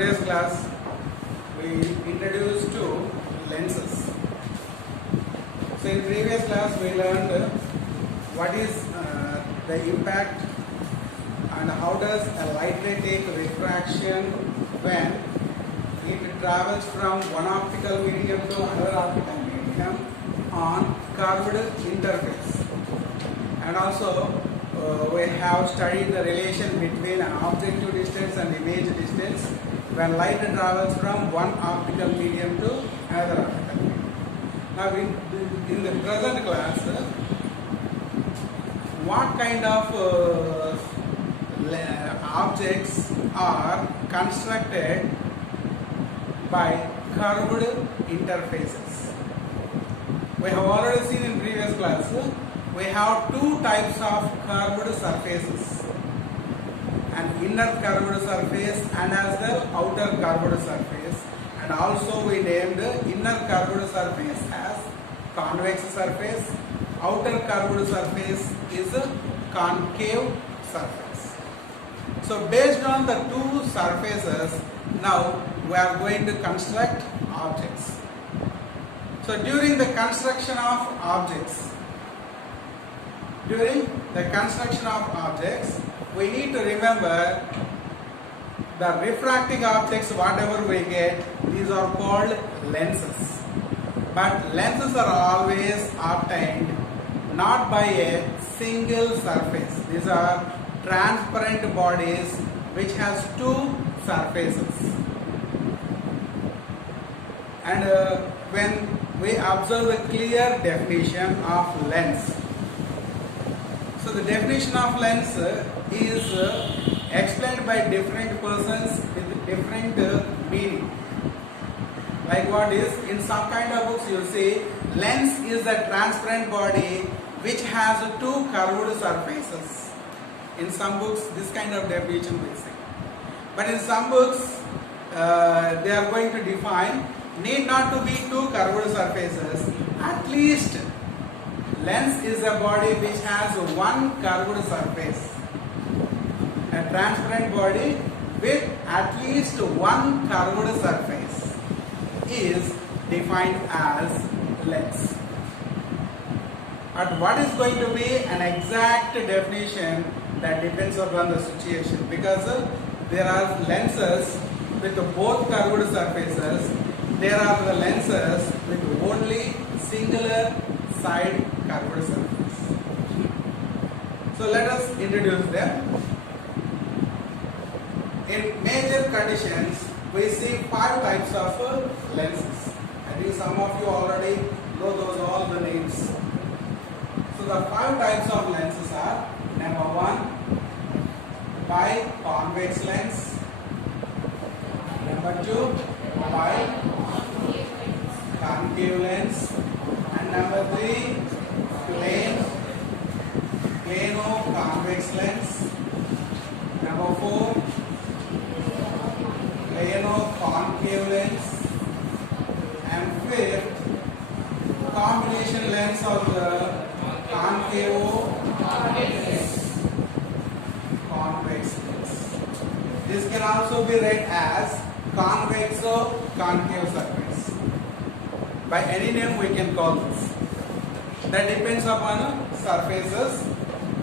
today's class we introduced to lenses. So in previous class we learned what is the impact and how does a light ray take refraction when it travels from one optical medium to another optical medium on curved interface. And also we have studied the relation between an objective distance and image distance when light travels from one optical medium to another optical medium. Now in the present class, what kind of objects are constructed by curved interfaces? We have already seen in previous class, we have two types of curved surfaces, an inner curved surface and as well outer curved surface, and also we named inner curved surface as convex surface, outer curved surface is a concave surface. So based on the two surfaces, now we are going to construct objects. So during the construction of objects, we need to remember the refracting objects, whatever we get, these are called lenses. But lenses are always obtained not by a single surface. These are transparent bodies which has two surfaces. And when we observe the clear definition of lens, so the definition of lens is explained by different persons with different meaning. Like what is, in some kind of books you see, lens is a transparent body which has two curved surfaces. In some books this kind of definition we see. But in some books they are going to define need not to be two curved surfaces, at least lens is a body which has one curved surface. A transparent body with at least one curved surface is defined as lens. But what is going to be an exact definition, that depends upon the situation, because there are lenses with both curved surfaces, there are the lenses with only singular side curved surface. So let us introduce them. In major conditions, we see 5 types of lenses. I think some of you already know those all the names. So the 5 types of lenses are: number 1, biconvex lens; number 2, biconcave lens; and number 3, plano-convex lens; number 4, plano-concave lens; and 5th, combination lens of the concavo-convex lens. This can also be read as convexo-concave surface. By any name we can call this. That depends upon surfaces.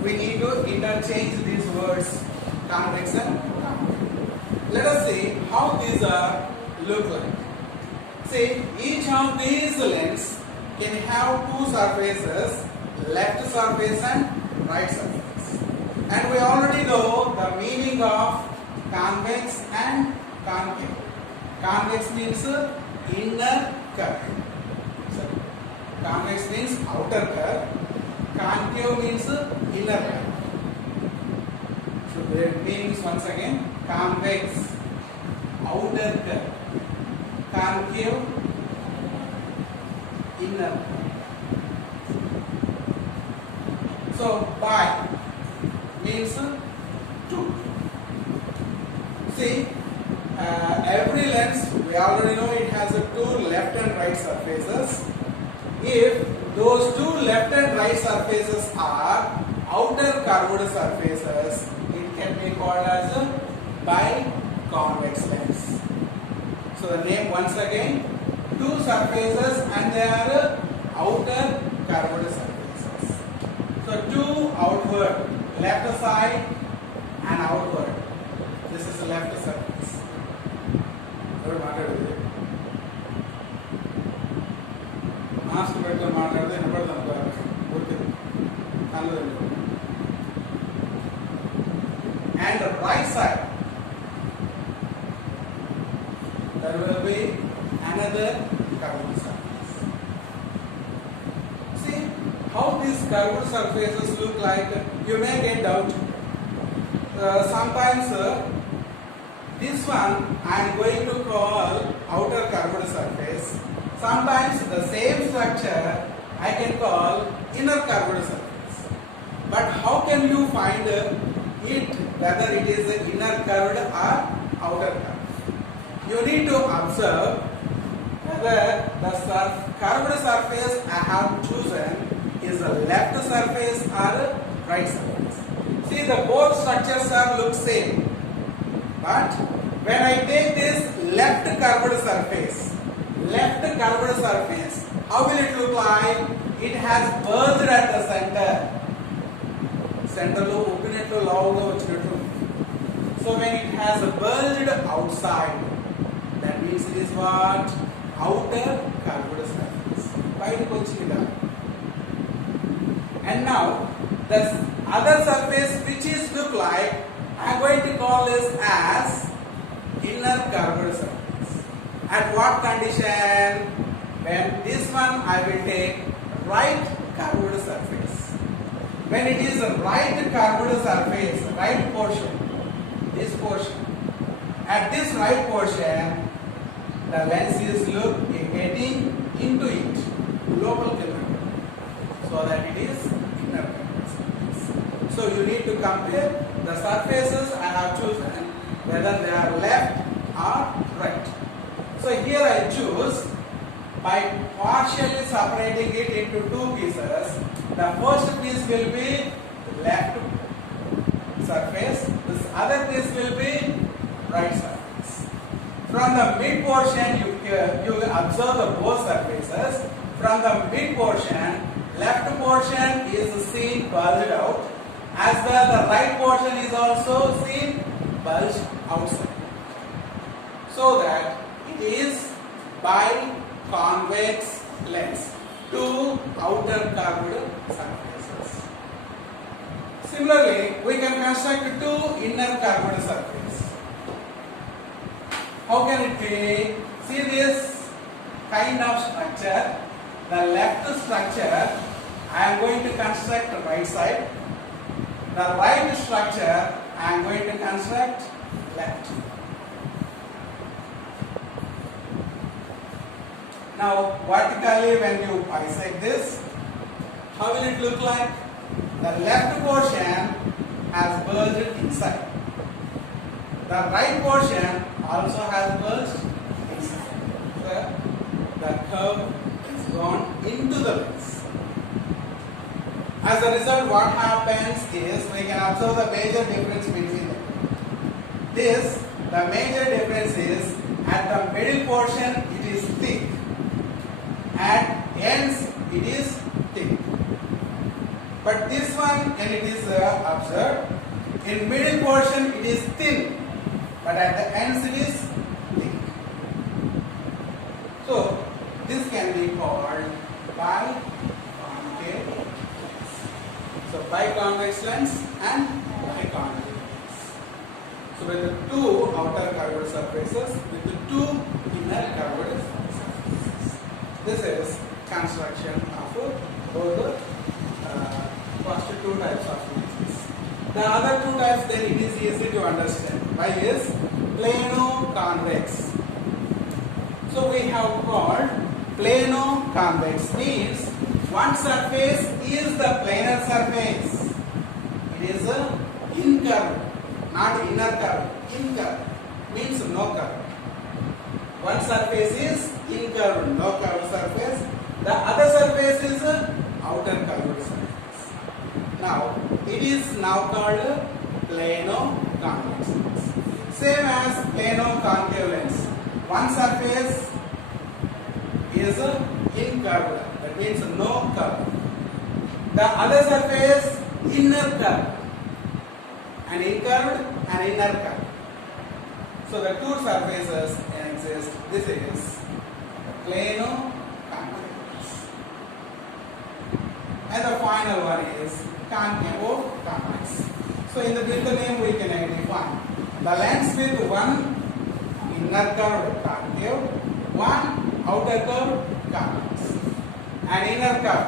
We need to interchange these words, convex and concave. Let us see how these look like. See, each of these lenses can have two surfaces, left surface and right surface. And we already know the meaning of convex and concave. Convex means inner curve. Convex means outer curve. Concave means inner curve. So the meanings once again: convex, outer curve; concave, inner curve. So bi means two. See, every lens, we already know it has two left and right surfaces. If those two left and right surfaces are outer curved surfaces, it can be called as a biconvex lens. So the name once again, two surfaces and they are outer curved surfaces. So two outward, left side and outward. This is the left surface. Mask పెట్టుకొని మాట్లాడితే వినపడదు and the right side there will be another curved surface. See how these curved surfaces look like. You may get doubt. Sometimes this one I am going to call outer curved surface. Sometimes the same structure I can call inner curved surface. But how can you find it whether it is inner curved or outer curved? You need to observe whether the curved surface I have chosen is a left surface or right surface. See, the both structures are look same, but when I take this left curved surface, how will it look like? It has bulged at the center. Center lo openetlo louga vachinattu. So when it has bulged outside, that means it is what? Outer curved surface. Bayitiki vachindi. And now the other surface which is look like, I am going to call this as inner curved surface. At what condition? When this one I will take right curved surface. When it is a right curved surface, right portion, this portion, at this right portion, the lens is getting into it, local curve, so that it is inner curved surface. So you need to compare the surfaces I have chosen, whether they are left or right. So here I choose by partially separating it into two pieces. The first piece will be left surface, this other piece will be right surface. From the mid portion you will observe the both surfaces. From the mid portion, left portion is seen bulged out, as well the right portion is also seen bulged outside. So that it is biconvex lens, two outer curved surfaces. Similarly, we can construct two inner curved surfaces. How can it be? See this kind of structure, the left structure I am going to construct right side, the right structure I am going to construct left. Now vertically when you bisect this, how will it look like? The left portion has bulged inside. The right portion also has bulged inside. So the curve is gone into the lens. As a result, what happens is we can observe the major difference between them. The major difference is at the middle portion it is thick. At ends it is thick. But this one, when it is observed, in middle portion it is thin, but at the ends it is thick. So this can be called biconvex. So biconvex lens and biconvex lens. So with the two outer curved surfaces, with the two inner curved surfaces. This is construction of both the first two types of lenses. The other two types, then it is easy to understand. Why is plano-convex. So we have called plano-convex means one surface is the planar surface. It is a incurved, not inner curved. Incurved means no curve. One surface is incurved, no curved surface. The other surface is outer curved surface. Now it is now called plano-convex lens. Same as plano-concave lens. one surface is incurved, that means no curve. The other surface inner curve, an incurved and inner curve. So the two surfaces exist. This is plano concave. And the final one is concavo convex. So in the name we can identify the lens with one inner curve concave, one outer curve convex. An inner curve,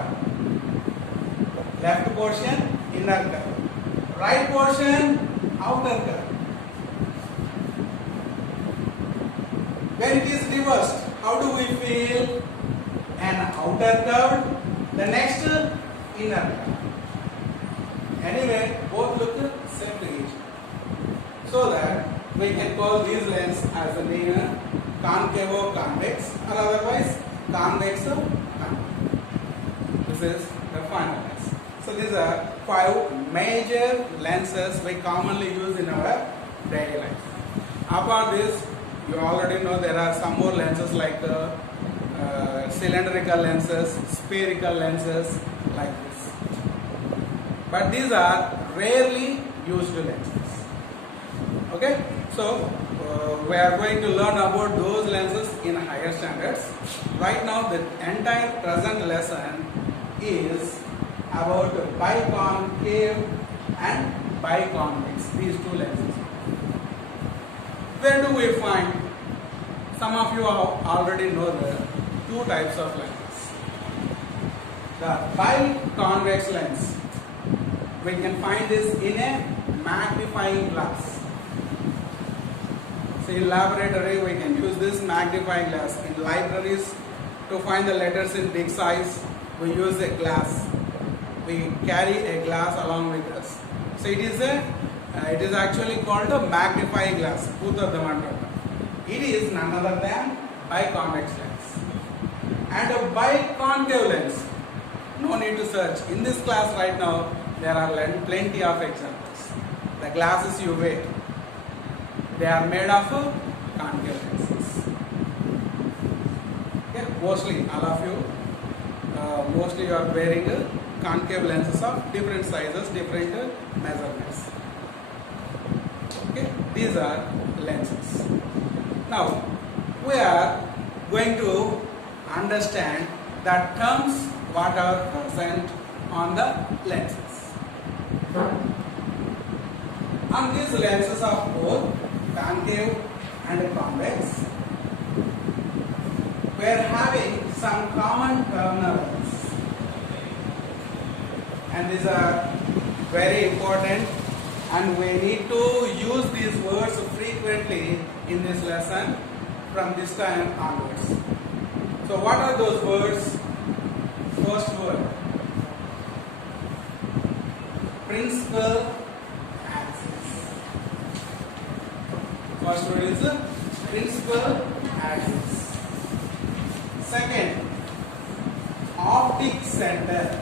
left portion inner curve, right portion outer curve. When it is reversed, how do we feel? An outer curve, the next inner curve. Anyway, both look same to each other. So that we can call these lens as a name concavo convex or otherwise convex convex. This is the final lens. So these are 5 major lenses we commonly use in our daily life. Apart this, you already know there are some more lenses like cylindrical lenses, spherical lenses like this. But these are rarely used lenses. Okay, so we are going to learn about those lenses in higher standards. Right now the entire present lesson is about biconcave and biconvex, these two lenses. Where do we find? Some of you already know the two types of lenses. The biconvex lens, we can find this in a magnifying glass. So in laboratory we can use this magnifying glass. In libraries to find the letters in big size we use a glass. We carry a glass along with us. So it is actually called a magnifying glass. It is none other than biconvex lens. And a biconcave lens, no need to search. In this class right now there are plenty of examples. The glasses you wear, they are made of concave lenses. Okay, mostly all of you, mostly you are wearing concave lenses of different sizes, different measurements. Okay, these are lenses. Now we are going to understand the terms what are present on the lenses. On these lenses of both concave and convex, we are having some common terms, and these are very important, and we need to use these words frequently in this lesson from this time onwards. So what are those words? First word, principal axis. First word is principal axis. Second, optic center.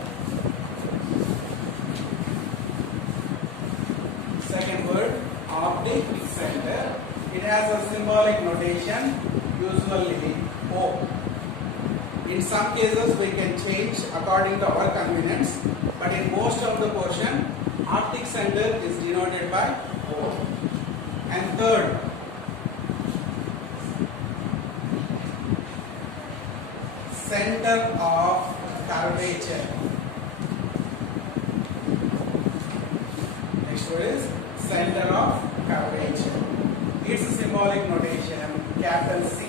Second word, optic center. It has a symbolic notation, usually O. In some cases we can change according to our convenience, but in most of the portion, optic center is denoted by O. And third, center of curvature. Next word is center of curvature. Its symbolic notation, capital C.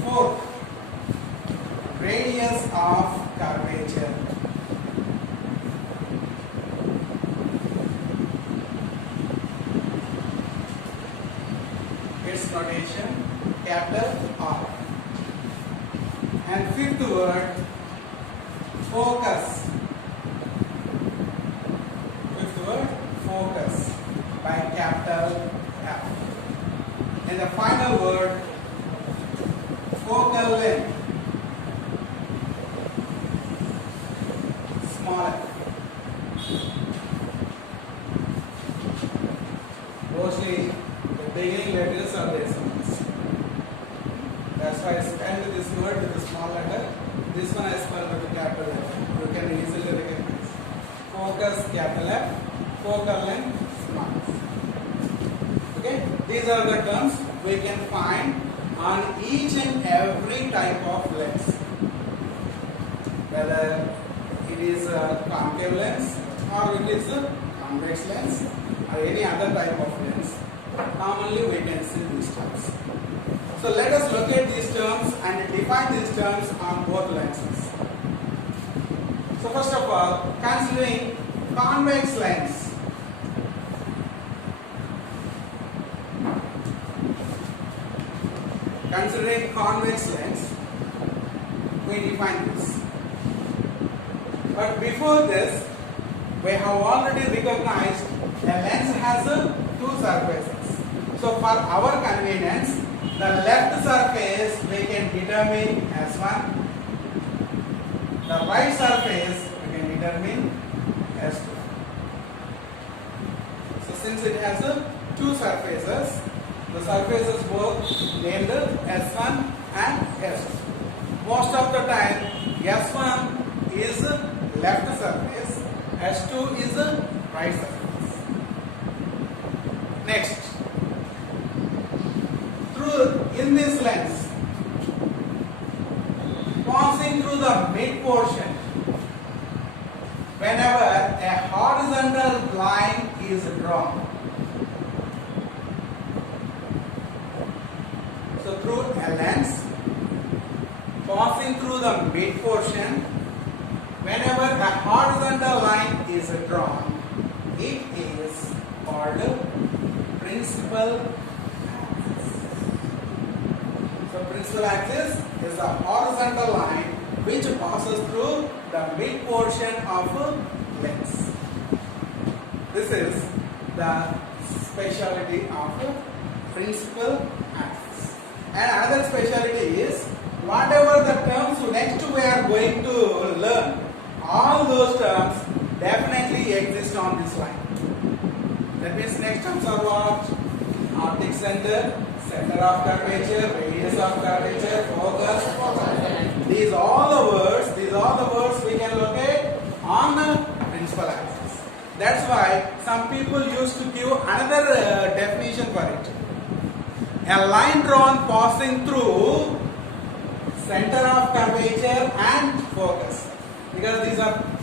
Fourth, radius of curvature. Its notation, capital R. And fifth word, focus. Fifth word, focus, by capital F. And the final word, focal length, small f. Mostly the beginning letters are there. focus capital F, focal length small. Okay, these are the terms we can find on each and every type of lens, whether it is a concave lens or it is a convex lens or any other type of lens. Commonly we can see these terms. So let us locate these terms and define these terms on both lenses. So first of all, considering convex lens. Considering convex lens, we define this. But before this, we have already recognized a lens has two surfaces. So for our convenience, the left surface we can determine as one. The right surface we can determine as two. So since it has two surfaces, the surfaces both named S1 and S2. Most of the time, S1 is left surface, S2 is right surface. Next, in this lens, passing through the mid portion, whenever a horizontal line is drawn. So through a lens, passing through the mid portion, whenever a horizontal line is drawn, it is called principal axis. So principal axis is a horizontal line which passes through the mid portion of a lens. This is the speciality of a principal axis. And another speciality is whatever the terms next we are going to learn, all those terms definitely exist on this line. That means next terms are what? Optic center, center of curvature, radius of curvature, focus. These all the words we can locate on the principal axis. That's why some people used to give another definition for it. A line drawn passing through center of curvature and focus, because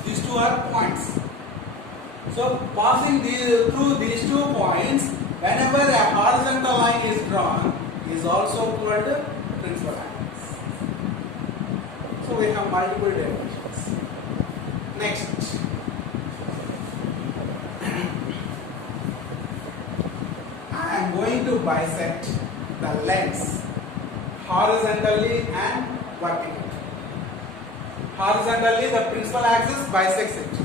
these two are points. So passing through these 2 points, whenever a horizontal line is drawn, is also called principal axis. So we have multiple definitions. Next, I am going to bisect the lens horizontally and vertically. Horizontally, the principal axis bisects it.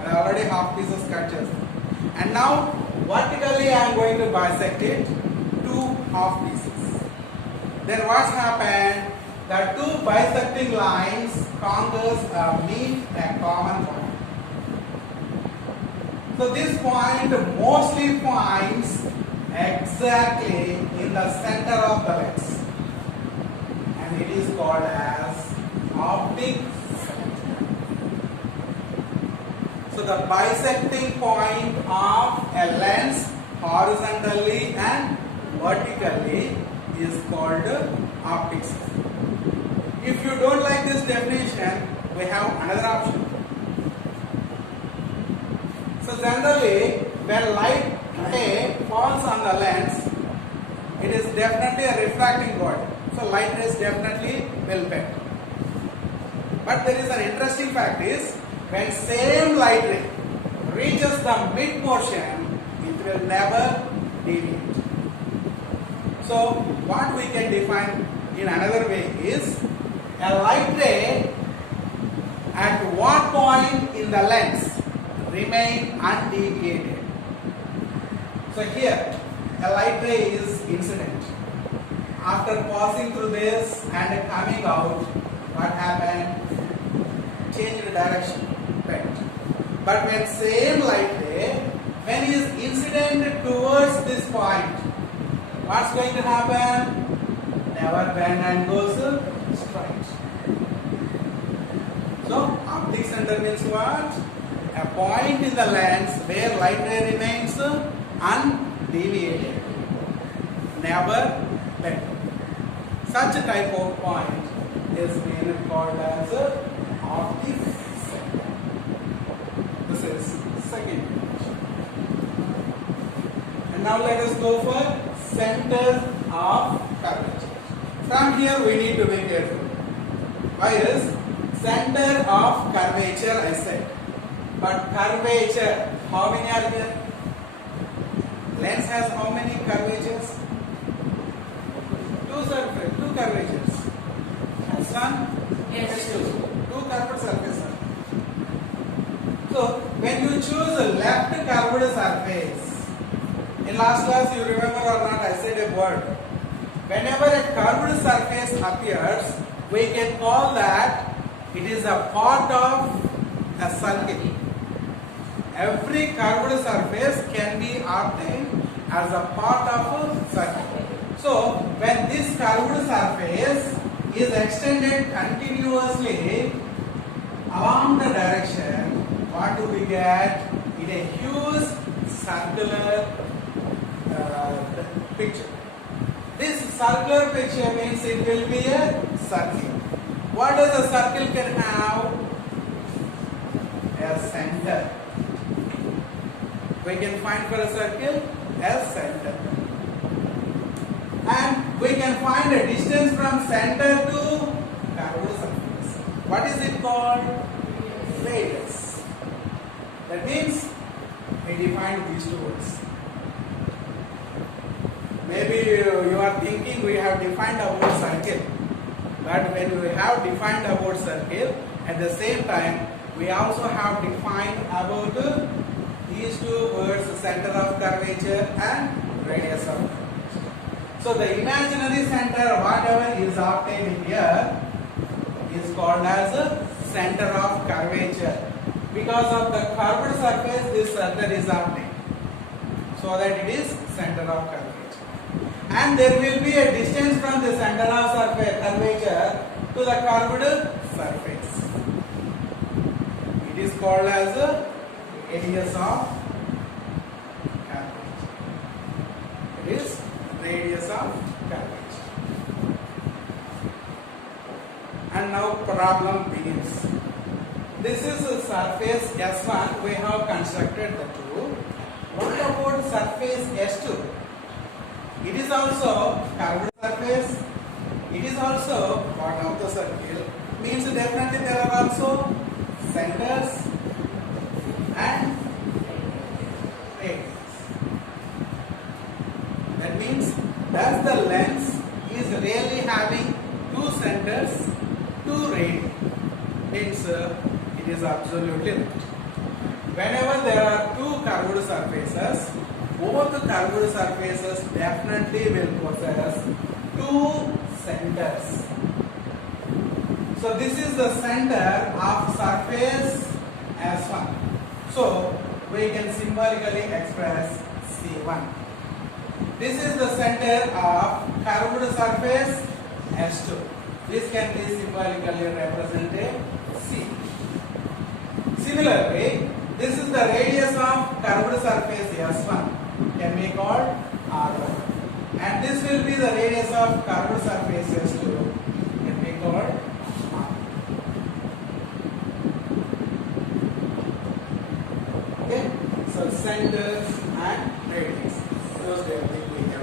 I already half pieces cut just. And now vertically I am going to bisect it, 2 half pieces. Then what's happened? The 2 bisecting lines meet a common point. So this point mostly points exactly in the center of the lens, and it is called as optic center. So the bisecting point of a lens horizontally and vertically is called optic center. If you don't like this definition, we have another option. So generally, when light ray falls on the lens, it is definitely a refracting body. So light rays definitely will bend. But there is an interesting fact is, when same light ray reaches the mid portion, it will never deviate. So what we can define in another way is, a light ray at what point in the lens remain undeviated. So here a light ray is incident. After passing through this and coming out, what happened? Change the direction, bent. But when same light ray, when it is incident towards this point, what's going to happen? Never bend and goes straight. So optic center means what? a point in the lens where light ray remains undeviated, never bent. Such a type of point is being called as opticenter. This is second image. And now let us go for center of curvature. From here we need to be careful. Why is center of curvature I said. But curvature, how many are there? Lens has how many curvatures? Two curvatures. S1, S2. Two curved surfaces. So when you choose a left curved surface, in last class you remember or not, I said a word. Whenever a curved surface appears, we can call that it is a part of a circle. Every curved surface can be obtained as a part of a circle. So when this curved surface is extended continuously along the direction, what do we get? In a huge circular picture. This circular picture means it will be a circle. What does a circle can have? A center. We can find for a circle a center. And we can find a distance from center to curved surface. What is it called? Radius. That means we define these two words. Maybe you are thinking we have defined about circle. But when we have defined about circle, at the same time we also have defined about these two words, center of curvature and radius of curvature. So the imaginary center, whatever is obtained here, is called as a center of curvature. Because of the curved surface, this center is obtained. So that it is center of curvature. And there will be a distance from the center of curvature to the curved surface. It is called as a radius of curvature. It is radius of curvature. And now problem begins. This is a surface S1. We have constructed the two. What about surface S2? It is also curved surface. It is also part of the circle. Means definitely there are also centers and radius. That means that the lens is really having two centers, two radii. Means it is absolutely right. Whenever there are two curved surfaces, both curved surfaces definitely will possess two centers. So this is the center of surface S1. So we can symbolically express C1. This is the center of curved surface S2. This can be symbolically represented C. Similarly, this is the radius of curved surface S1, can be called R1. And this will be the radius of curved surface S2, can be called R. Okay, so centers and radius, those they will be clear.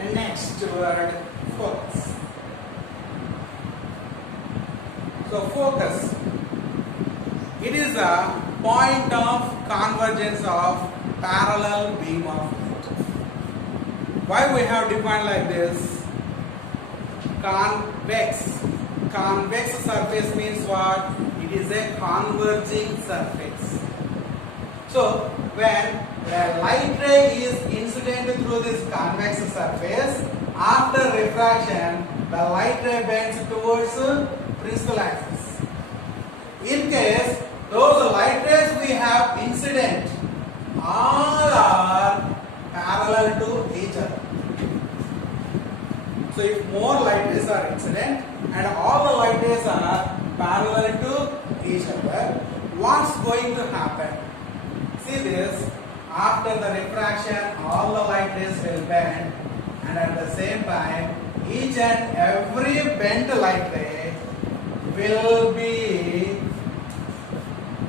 And next word, focus. So focus, it is a point of convergence of parallel beam of light. Why we have defined like this? Convex. Convex surface means what? It is a converging surface. So when the light ray is incident through this convex surface, after refraction, the light ray bends towards principal axis. In case those light rays we have incident, all are parallel to each other. So if more light rays are incident and all the light rays are parallel to each other, what's going to happen? See this, after the refraction all the light rays will bend, and at the same time each and every bent light ray will be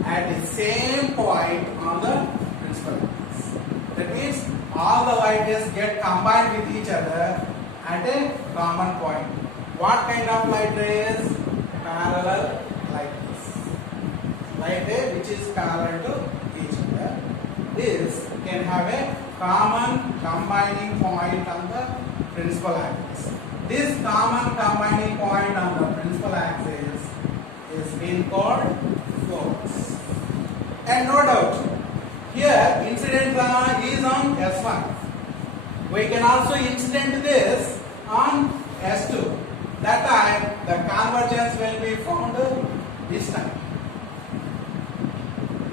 at the same point on the principal axis. That means all the light rays get combined with each other at a common point. What kind of light rays? Parallel like this. Light ray which is parallel to each other. This can have a common combining point on the principal axis. This common combining point on the principal axis is being called focus. And no doubt, here incident is on S1. We can also incident this on S2. That time the convergence will be found this time.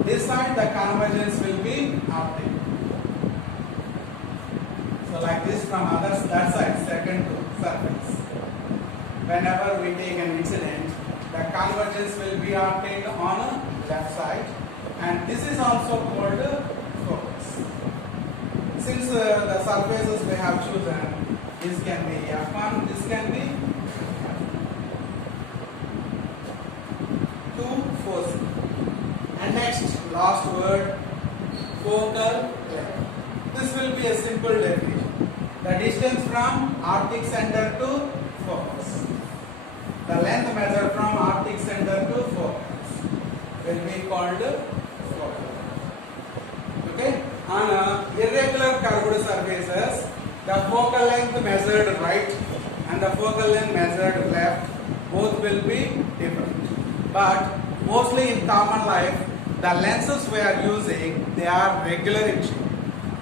This side the convergence will be obtained. So like this from others that side, second to surface. Whenever we take an incident, the convergence will be obtained on left side, and this is also called focus. Since the surfaces we have chosen, this can be F1, this can be F2, 4C. And next, last word, focal length. This will be a simple definition. The distance from optic center to focus. The length measured from optic center to focus will be called focal length. Okay? On irregular curved surfaces, the focal length measured right and the focal length measured left both will be different. But mostly in common life, the lenses we are using, they are regular in shape.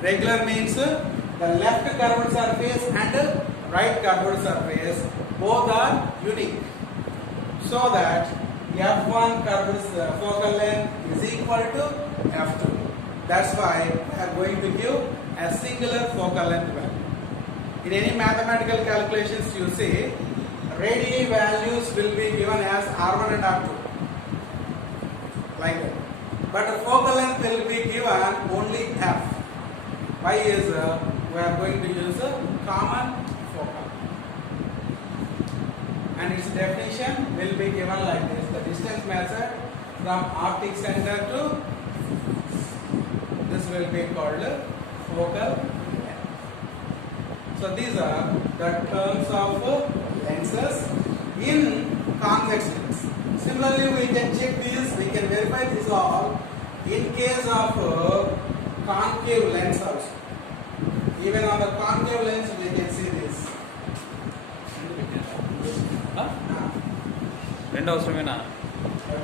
Regular means the left curved surface and right curved surface both are unique. So that F1 curved focal length is equal to F2. That's why we are going to give a singular focal length value. In any mathematical calculations you see, radii values will be given as R1 and R2. Like that. But the focal length will be given only F. Why is we are going to use a common focal. And its definition will be given like this. The distance measured from optic center to this will be called focal length. So these are the terms of lenses in convex lens. Similarly, we can check these, we can verify this all in case of concave lens also. Even on the concave lens, we can see this. రెండు అవసరమేనా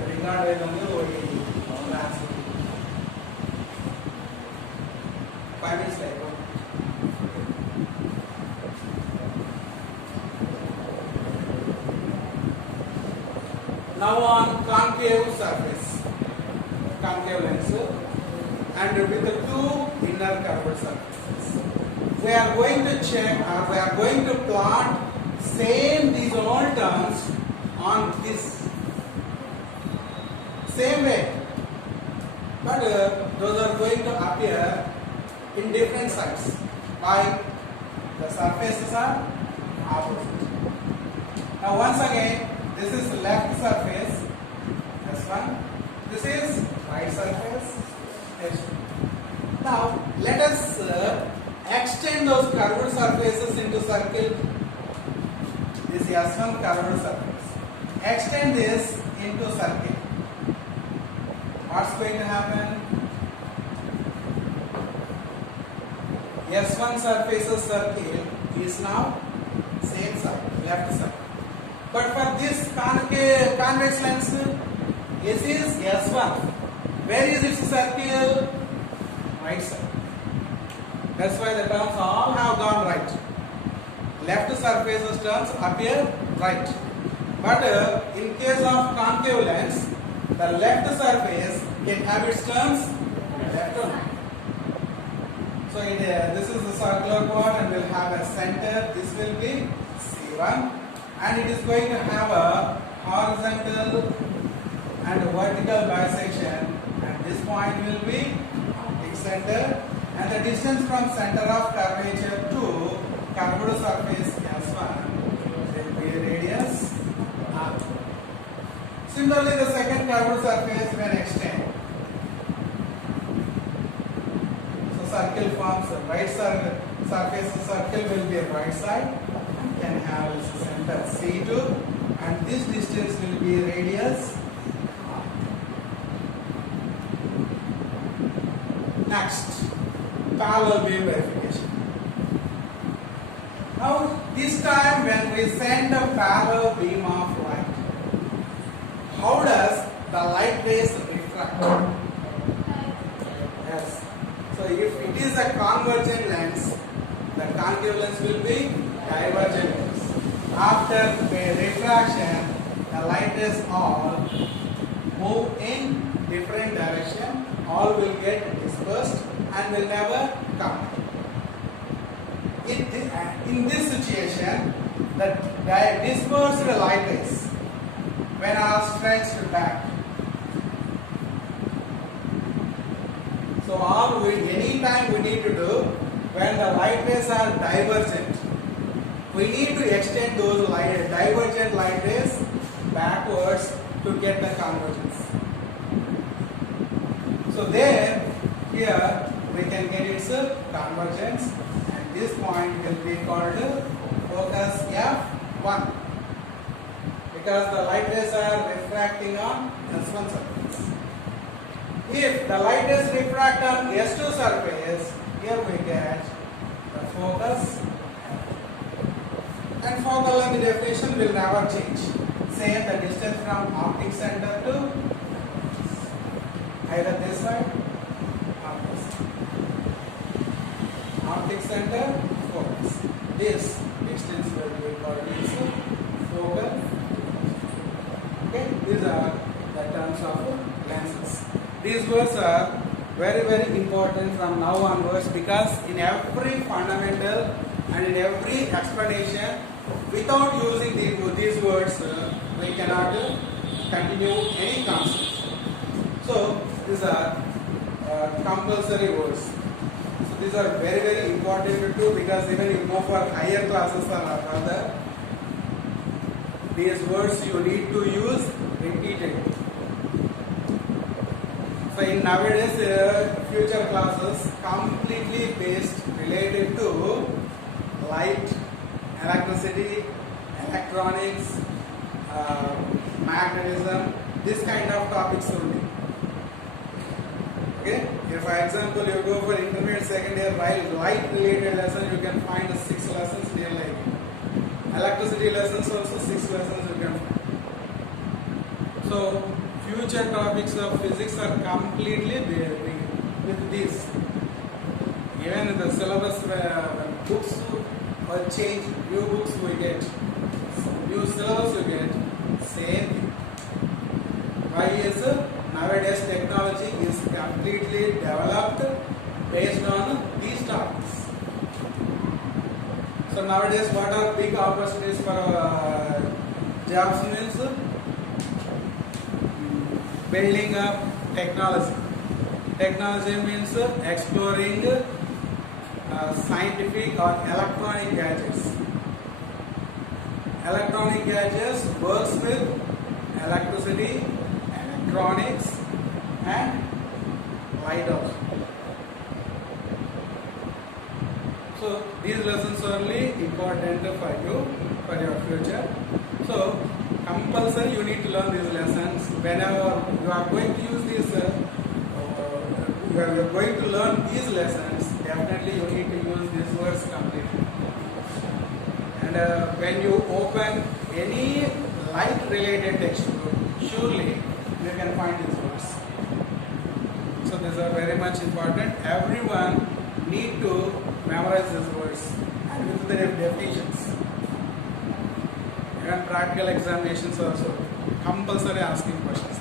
Regard now on concave surface, concave lens, and with the two inner curved surfaces, we are going to check or we are going to plot same these all terms on this same way, but those are going to appear in different sides. Why? The surfaces are opposite. Now once again, this is left surface S1, this is right surface S2. Now let us extend those curved surfaces into circle. This S1 curved surface. Extend this into circle. What's going to happen? S1 surface's circle is now same side, left side. But for this convex lens, this is S1. Where is its circle? Right side. That's why the terms all have gone right. Left surface's terms appear right. But in case of concave lens, the left surface can have its terms left only. So this is the circular part and will have a center. This will be C1. And it is going to have a horizontal and vertical bisection this point will be optic center, and the distance from center of curvature to curved surface S1 will be radius R. Similarly, the second curved surface when extend. So circle forms a right surface circle will be a right side and can have its center C2, and this distance will be radius. Next, parallel beam verification. Now, this time when we send a parallel beam of light, how does the light rays refract? Yes. So, if it is a convergent lens, the concave lens will be divergent lens. After the refraction, the light rays all move in different direction. All will get dispersed and will never come. In this situation, the dispersed light rays, when are stretched back. So any time we need to do, when the light rays are divergent, we need to extend those divergent light rays backwards to get the convergence. So here we can get its convergence, and this point will be called focus F1 because the light rays are refracting on S1 surface. If the light rays refract on S2 surface, here we get the focus, and focal length definition will never change. Same, the distance from optic center to either this side or this side. Optic center, focus. This distance will be called as focal. Okay, these are the terms of lenses. These words are very, very important from now onwards because in every fundamental and in every explanation, without using these words, we cannot continue any concept. So, these are compulsory words. So, these are very, very important too because even if you go for higher classes or further, these words you need to use repeatedly. So, in nowadays future classes completely based related to light, electricity, electronics, magnetism, this kind of topics only. Okay, if for example you go for intermediate second year light related lesson, you can find 6 lessons there, like electricity lessons also 6 lessons you can find. So future topics of physics are completely with this. Even the syllabus books or change, new books we get, new syllabus you get, same thing. Why is nowadays technology is completely developed based on these topics. So nowadays what are big opportunities for jobs means building up technology. Technology means exploring scientific or electronic gadgets. Electronic gadgets works with electricity, electronics and light also. So these lessons are really important for you, for your future. So compulsory you need to learn these lessons. Whenever you are going to use this, you are going to learn these lessons, definitely you need to use these words completely. And when you open any light related textbook, surely you can find these words. So these are very much important. Everyone need to memorize these words and with their definitions. Even practical examinations also compulsory asking questions.